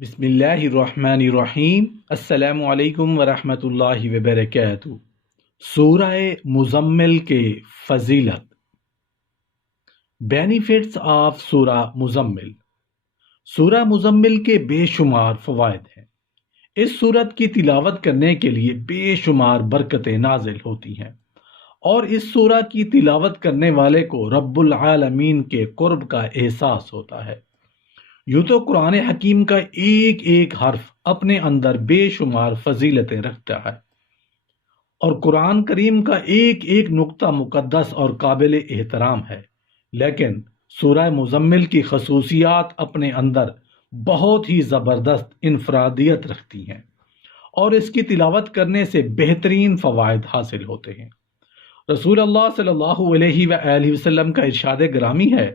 بسم اللہ الرحمن الرحیم۔ السلام علیکم ورحمۃ اللہ وبرکاتہ۔ سورہ مزمل کے فضیلت، بینیفٹس آف سورہ مزمل۔ سورہ مزمل کے بے شمار فوائد ہیں۔ اس سورت کی تلاوت کرنے کے لیے بے شمار برکتیں نازل ہوتی ہیں، اور اس سورہ کی تلاوت کرنے والے کو رب العالمین کے قرب کا احساس ہوتا ہے۔ یوں تو قرآن حکیم کا ایک ایک حرف اپنے اندر بے شمار فضیلتیں رکھتا ہے، اور قرآن کریم کا ایک ایک نقطہ مقدس اور قابل احترام ہے، لیکن سورہ مزمل کی خصوصیات اپنے اندر بہت ہی زبردست انفرادیت رکھتی ہیں، اور اس کی تلاوت کرنے سے بہترین فوائد حاصل ہوتے ہیں۔ رسول اللہ صلی اللہ علیہ وآلہ وسلم کا ارشاد گرامی ہے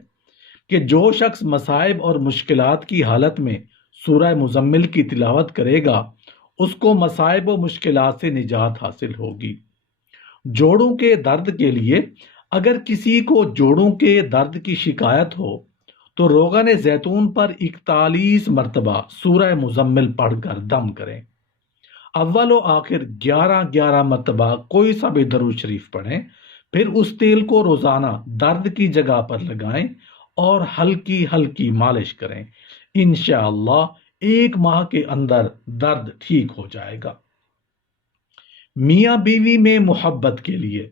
کہ جو شخص مصائب اور مشکلات کی حالت میں سورہ مزمل کی تلاوت کرے گا، اس کو مصائب و مشکلات سے نجات حاصل ہوگی۔ جوڑوں کے درد کے لیے اگر کسی کو جوڑوں کے درد کی شکایت ہو تو روغن زیتون پر 41 مرتبہ سورہ مزمل پڑھ کر دم کریں۔ اول و آخر 11 مرتبہ کوئی سا بھی درود شریف پڑھیں، پھر اس تیل کو روزانہ درد کی جگہ پر لگائیں اور ہلکی ہلکی مالش کریں۔ انشاءاللہ ایک ماہ کے اندر درد ٹھیک ہو جائے گا۔ میاں بیوی میں محبت کے لیے،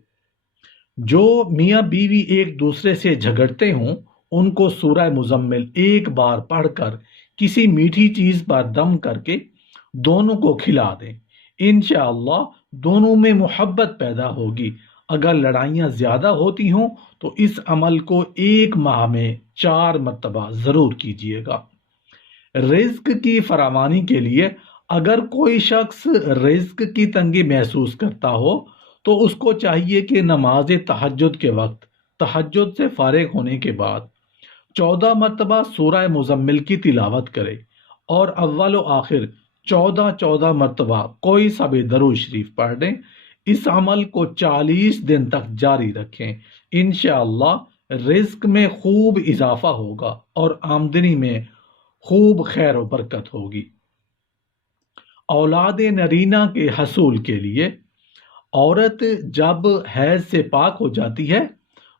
جو میاں بیوی ایک دوسرے سے جھگڑتے ہوں، ان کو سورہ مزمل ایک بار پڑھ کر کسی میٹھی چیز پر دم کر کے دونوں کو کھلا دیں۔ انشاءاللہ دونوں میں محبت پیدا ہوگی۔ اگر لڑائیاں زیادہ ہوتی ہوں تو اس عمل کو ایک ماہ میں 4 مرتبہ ضرور کیجیے گا۔ رزق کی فراوانی کے لیے اگر کوئی شخص رزق کی تنگی محسوس کرتا ہو تو اس کو چاہیے کہ نماز تہجد کے وقت تہجد سے فارغ ہونے کے بعد 14 مرتبہ سورہ مزمل کی تلاوت کرے، اور اول و آخر 14 مرتبہ کوئی سا بھی درود شریف پڑھ دیں۔ اس عمل کو 40 دن تک جاری رکھیں۔ انشاءاللہ رزق میں خوب اضافہ ہوگا اور آمدنی میں خوب خیر و برکت ہوگی۔ اولاد نرینہ کے حصول کے لیے عورت جب حیض سے پاک ہو جاتی ہے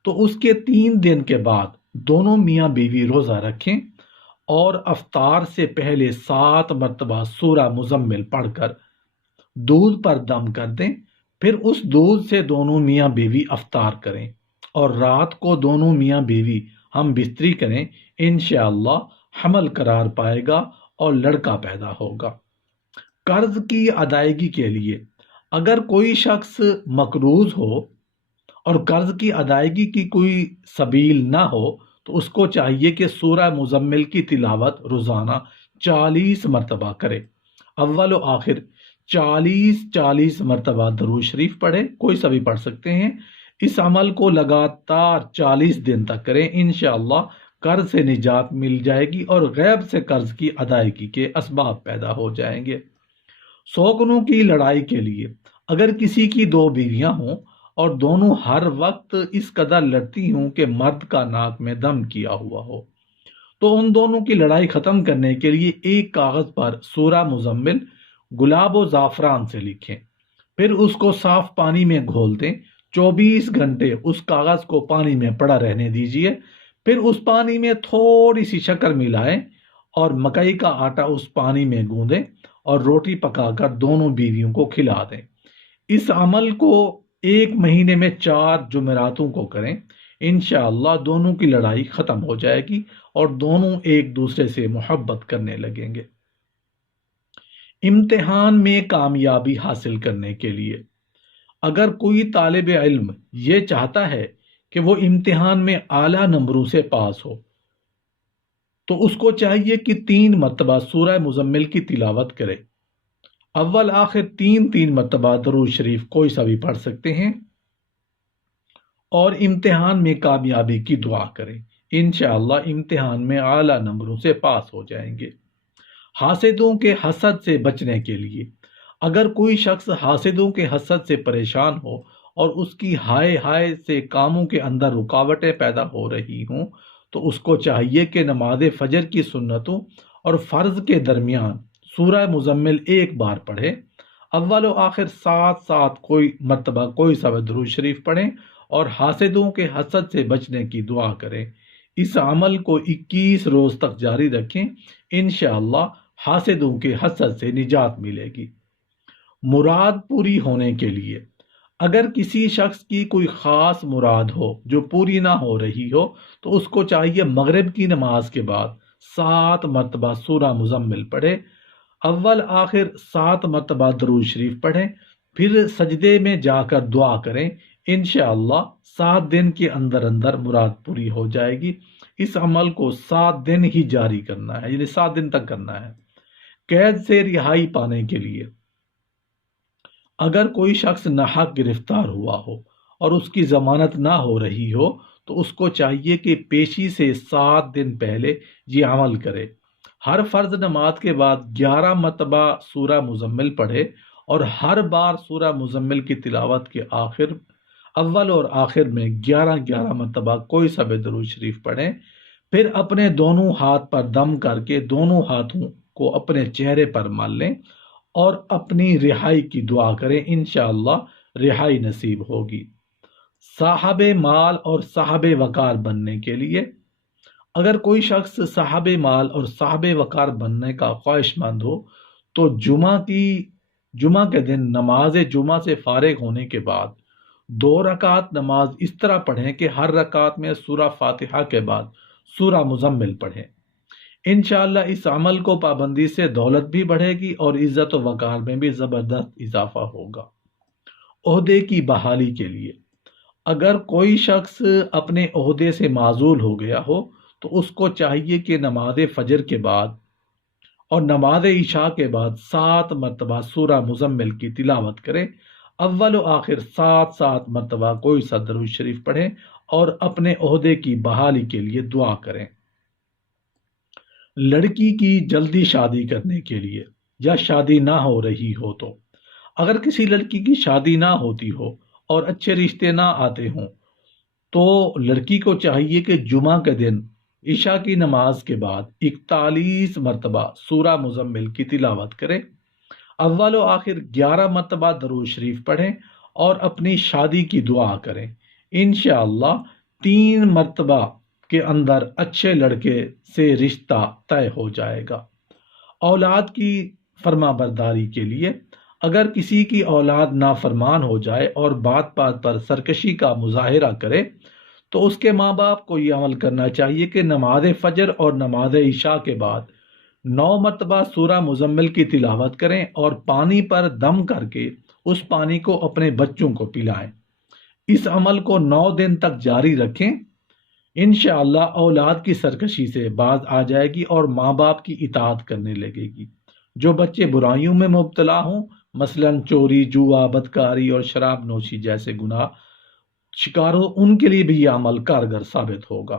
تو اس کے 3 دن کے بعد دونوں میاں بیوی روزہ رکھیں اور افطار سے پہلے 7 مرتبہ سورہ مزمل پڑھ کر دودھ پر دم کر دیں، پھر اس دودھ سے دونوں میاں بیوی افطار کریں، اور رات کو دونوں میاں بیوی ہم بستری کریں۔ انشاءاللہ حمل قرار پائے گا اور لڑکا پیدا ہوگا۔ قرض کی ادائیگی کے لیے اگر کوئی شخص مقروض ہو اور قرض کی ادائیگی کی کوئی سبیل نہ ہو تو اس کو چاہیے کہ سورہ مزمل کی تلاوت روزانہ 40 مرتبہ کرے۔ اول و آخر 40 مرتبہ درود شریف پڑھے، کوئی سا بھی پڑھ سکتے ہیں۔ اس عمل کو لگاتار 40 دن تک کریں۔ انشاءاللہ قرض سے نجات مل جائے گی اور غیب سے قرض کی ادائیگی کے اسباب پیدا ہو جائیں گے۔ سوگنوں کی لڑائی کے لیے اگر کسی کی 2 بیویاں ہوں اور دونوں ہر وقت اس قدر لڑتی ہوں کہ مرد کا ناک میں دم کیا ہوا ہو، تو ان دونوں کی لڑائی ختم کرنے کے لیے ایک کاغذ پر سورہ مزمل گلاب و زعفران سے لکھیں، پھر اس کو صاف پانی میں گھول دیں۔ 24 گھنٹے اس کاغذ کو پانی میں پڑا رہنے دیجیے، پھر اس پانی میں تھوڑی سی شکر ملائیں اور مکئی کا آٹا اس پانی میں گوندیں اور روٹی پکا کر دونوں بیویوں کو کھلا دیں۔ اس عمل کو 1 مہینے میں 4 جمعراتوں کو کریں۔ انشاءاللہ دونوں کی لڑائی ختم ہو جائے گی اور دونوں ایک دوسرے سے محبت کرنے لگیں گے۔ امتحان میں کامیابی حاصل کرنے کے لیے اگر کوئی طالب علم یہ چاہتا ہے کہ وہ امتحان میں اعلیٰ نمبروں سے پاس ہو تو اس کو چاہیے کہ 3 مرتبہ سورہ مزمل کی تلاوت کرے۔ اول آخر 3 مرتبہ درود شریف کوئی سا بھی پڑھ سکتے ہیں، اور امتحان میں کامیابی کی دعا کریں۔ انشاءاللہ امتحان میں اعلیٰ نمبروں سے پاس ہو جائیں گے۔ حاسدوں کے حسد سے بچنے کے لیے اگر کوئی شخص حاسدوں کے حسد سے پریشان ہو اور اس کی ہائے ہائے سے کاموں کے اندر رکاوٹیں پیدا ہو رہی ہوں تو اس کو چاہیے کہ نماز فجر کی سنتوں اور فرض کے درمیان سورہ مزمل ایک بار پڑھے، اول و آخر ساتھ ساتھ کوئی مرتبہ کوئی سا درود شریف پڑھیں اور حاسدوں کے حسد سے بچنے کی دعا کریں۔ اس عمل کو 21 روز تک جاری رکھیں، انشاءاللہ حاسدوں کے حسد سے نجات ملے گی۔ مراد پوری ہونے کے لیے اگر کسی شخص کی کوئی خاص مراد ہو جو پوری نہ ہو رہی ہو تو اس کو چاہیے مغرب کی نماز کے بعد 7 مرتبہ سورہ مزمل پڑھے، اول آخر 7 مرتبہ درود شریف پڑھیں، پھر سجدے میں جا کر دعا کریں، انشاءاللہ 7 دن کے اندر اندر مراد پوری ہو جائے گی۔ اس عمل کو 7 دن ہی جاری کرنا ہے، یعنی 7 دن تک کرنا ہے۔ قید سے رہائی پانے کے لیے اگر کوئی شخص ناحق گرفتار ہوا ہو اور اس کی ضمانت نہ ہو رہی ہو تو اس کو چاہیے کہ پیشی سے 7 دن پہلے یہ عمل کرے، ہر فرض نماز کے بعد 11 مرتبہ سورہ مزمل پڑھے اور ہر بار سورہ مزمل کی تلاوت کے اول اور آخر میں 11 مرتبہ کوئی سا درود شریف پڑھیں، پھر اپنے دونوں ہاتھ پر دم کر کے دونوں ہاتھوں کو اپنے چہرے پر مل لیں اور اپنی رہائی کی دعا کریں، انشاءاللہ رہائی نصیب ہوگی۔ صاحب مال اور صاحب وقار بننے کے لیے اگر کوئی شخص صاحب مال اور صاحب وقار بننے کا خواہش مند ہو تو جمعہ کے دن نماز جمعہ سے فارغ ہونے کے بعد 2 رکعت نماز اس طرح پڑھیں کہ ہر رکعت میں سورہ فاتحہ کے بعد سورہ مزمل پڑھیں۔ انشاءاللہ اس عمل کو پابندی سے دولت بھی بڑھے گی اور عزت و وقار میں بھی زبردست اضافہ ہوگا۔ عہدے کی بحالی کے لیے اگر کوئی شخص اپنے عہدے سے معزول ہو گیا ہو تو اس کو چاہیے کہ نماز فجر کے بعد اور نماز عشاء کے بعد 7 مرتبہ سورہ مزمل کی تلاوت کرے، اول و آخر 7 مرتبہ کوئی سا درود شریف پڑھیں اور اپنے عہدے کی بحالی کے لیے دعا کریں۔ لڑکی کی جلدی شادی کرنے کے لیے یا شادی نہ ہو رہی ہو تو اگر کسی لڑکی کی شادی نہ ہوتی ہو اور اچھے رشتے نہ آتے ہوں تو لڑکی کو چاہیے کہ جمعہ کے دن عشاء کی نماز کے بعد 41 مرتبہ سورہ مزمل کی تلاوت کرے، اول و آخر 11 مرتبہ درود شریف پڑھیں اور اپنی شادی کی دعا کریں، انشاءاللہ 3 مرتبہ کے اندر اچھے لڑکے سے رشتہ طے ہو جائے گا۔ اولاد کی فرما برداری کے لیے اگر کسی کی اولاد نافرمان ہو جائے اور بات بات پر سرکشی کا مظاہرہ کرے تو اس کے ماں باپ کو یہ عمل کرنا چاہیے کہ نماز فجر اور نماز عشاء کے بعد 9 مرتبہ سورہ مزمل کی تلاوت کریں اور پانی پر دم کر کے اس پانی کو اپنے بچوں کو پلائیں۔ اس عمل کو 9 دن تک جاری رکھیں، انشاءاللہ اولاد کی سرکشی سے باز آ جائے گی اور ماں باپ کی اطاعت کرنے لگے گی۔ جو بچے برائیوں میں مبتلا ہوں مثلا چوری، جوا، بدکاری اور شراب نوشی جیسے گناہ شکار ہو ان کے لیے بھی یہ عمل کارگر ثابت ہوگا۔